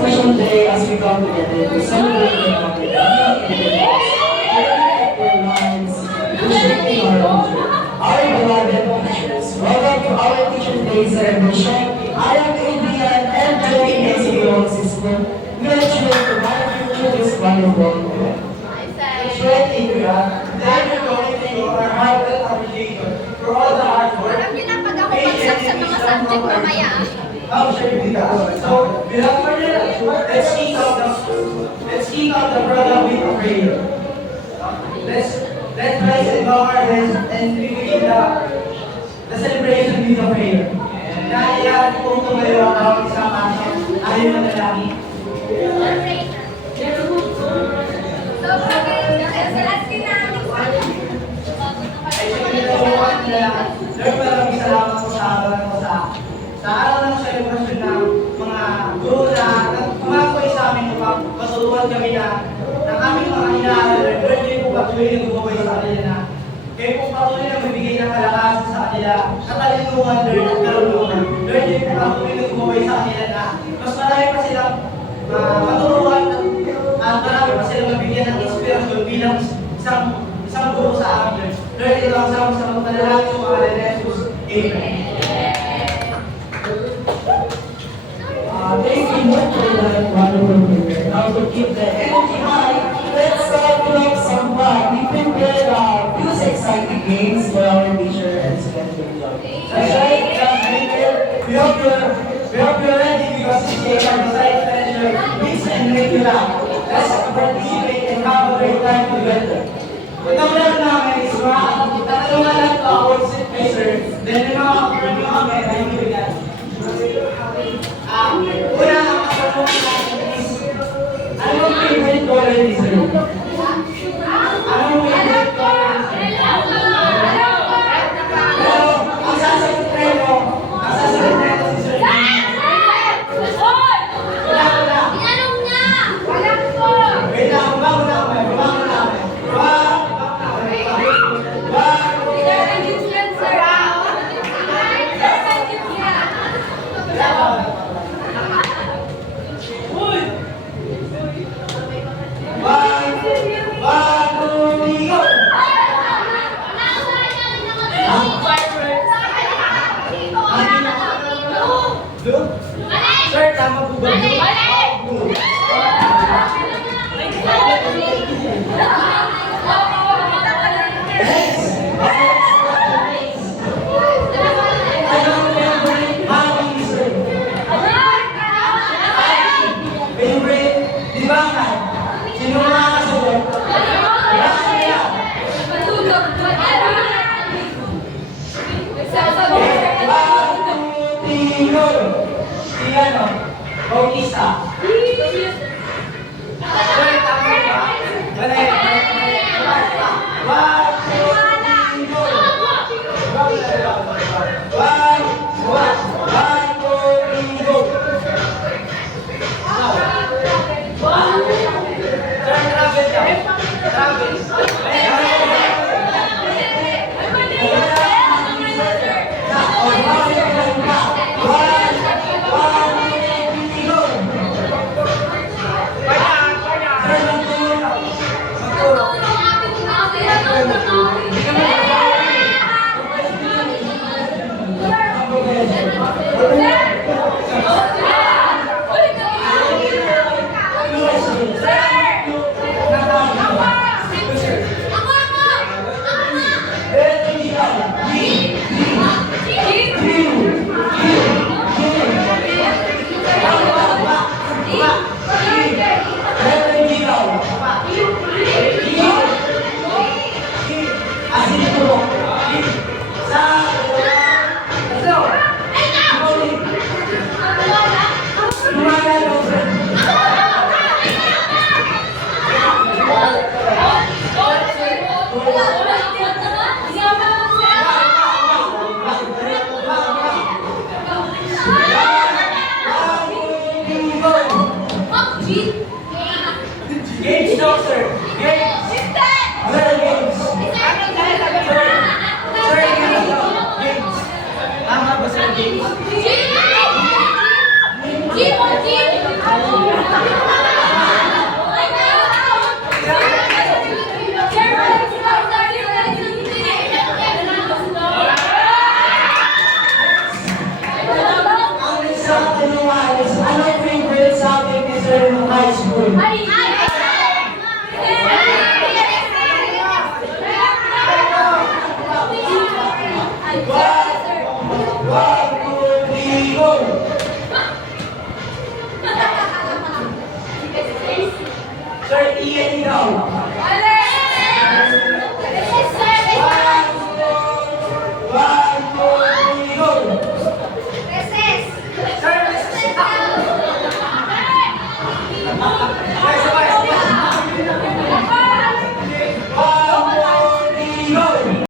special day as we come together to celebrate the Republic independence, their lives, shaping our future. Our beloved teachers, welcome to our Teacher Day celebration. I am Adrian and joining ACO system. We are trying to manufacture this wonderful event. Great Adrian, then we're going to show our heartfelt appreciation for all the hard work. Alam niyo na pag ako bagsak sa mga subject mamaya. So, without further ado, let's kick off the program with a prayer. Let's rise and bow our heads and begin the celebration with a prayer. Dahil lahat kong tumayo ang bawat isang pasok, ayaw na lalaki. Lord, maraming salamat po sa araw mo sa araw ng celebration ng mga guru na tumakoy sa amin upang matutuan kami ng aming mga inaaral. Lord, kayo po patuloy na gumabay sa kanila na kayo po patuloy na magbigay ng kalakasan sa kanila, katalungan, Lord, at karunungan. Lord, kayo po patuloy na gumabay sa kanila na mas marami pa silang maturuan at marami pa silang mabigyan ng inspirasyon bilang isang guru sa amin. Lord, ito ang sa magpadalangin sa mga Jesus. Amen. Thank you much for that wonderful prayer. Now to keep the energy high, let's put up some fun. We prepared few exciting games for our teacher and student to enjoy. That's right, we hope you're ready because today our science pleasure meets and make you laugh. Let's participate and have a great time together. Itong laro namin is tatanungan lang ito ako si Mr. Then yung mga kaparang yung kami ay bibigyan. Una ang katanungan natin is, anong favorite color ni Sir? Anong favorite color ni Sir? Pero, ang sasagot na ito si Sir. Wait lang, bago na kami. Sir, tama po ba? Favorite, di ba nga? Sino mga kasagot? Si ano? Bautista. Sir, tama ba? Mali. Games, no, sir. Games. Sir, games. Sir, games. Tama ba, sir, games? G! iyan ikaw